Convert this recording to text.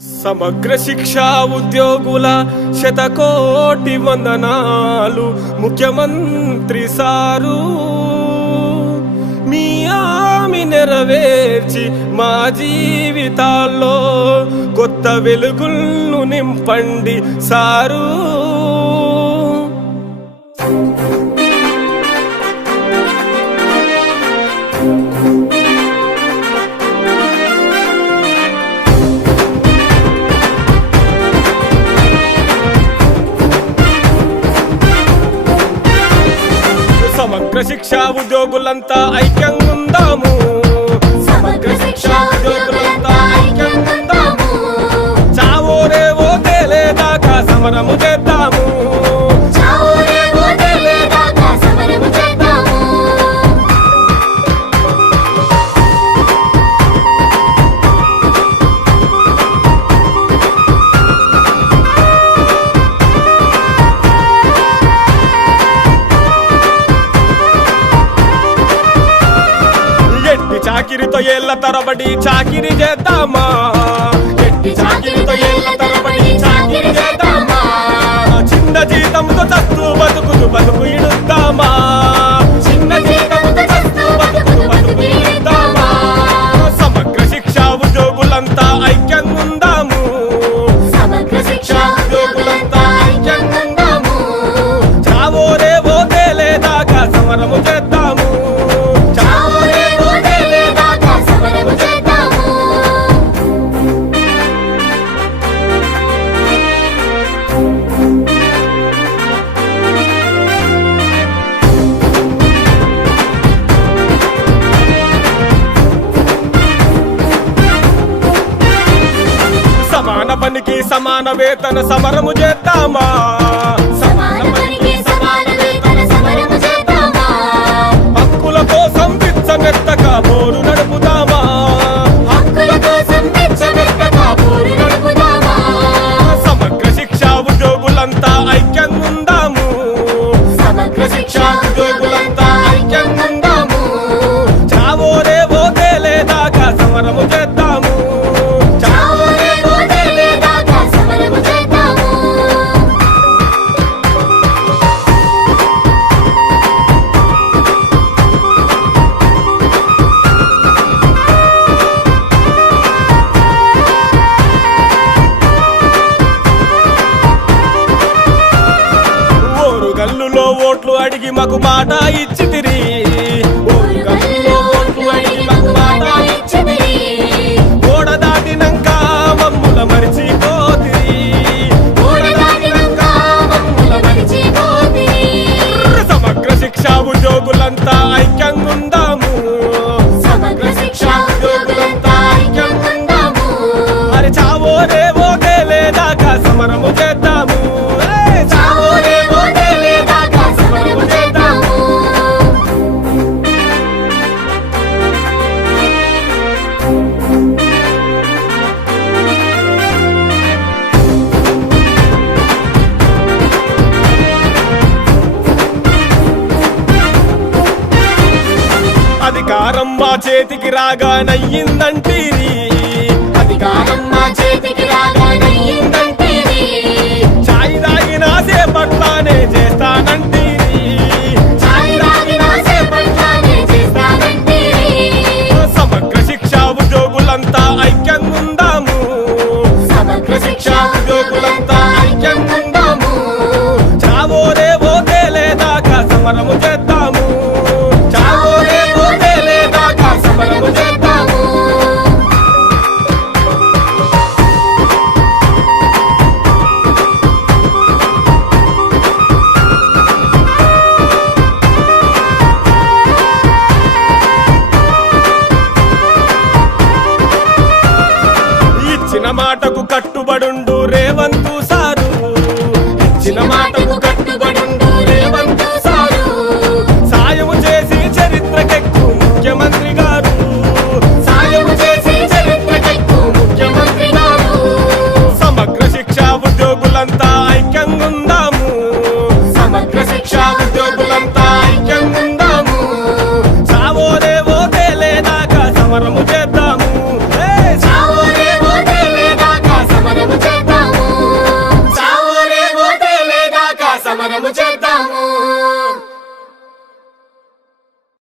సమగ్ర శిక్షా ఉద్యోగుల శతకోటి వందనాలు. ముఖ్యమంత్రి సారు మీ ఆమె నెరవేర్చి మా జీవితాల్లో కొత్త వెలుగులను నింపండి సారు. సమగ్ర శిక్షా ఉద్యోగులంతా ఐక్యంగా ఉందాము సమగ్ర శిక్షా ఉద్యోగులంతా ఐక్యంగా ఉందాము. చావో రేవో తేలేదాకా సమరము చేద్దాము చాకిరితో ఏళ్ళ తరబడి చాకిరి చేద్దామా? ఎట్టి చాకిరితో ఏళ్ళ తరబడి చాకిరి చేద్దామా? చిన్న జీతంతో చస్తూ బతుకుతూ బతుకు ఇడుద్దామా? చిన్న జీతంతో చస్తూ బతుకుతూ బతుకు ఇడుద్దామా? సమగ్ర శిక్షా ఉద్యోగులంతా ఐక్యంగా ఉందాము సమగ్ర శిక్షా ఉద్యోగులంతా ఐక్యంగా ఉందాము. చావో రేవో తేలేదాకా సమరము సమాన వేతన సమరము చేత మాకు మాట ఇచ్చి తిరిగి మా చేతికి రాగానయ్యిందంటీరి అధికారం మా చేతికి రాగానయ్యిందంటేనే. కట్టుబడుండు రేవంత్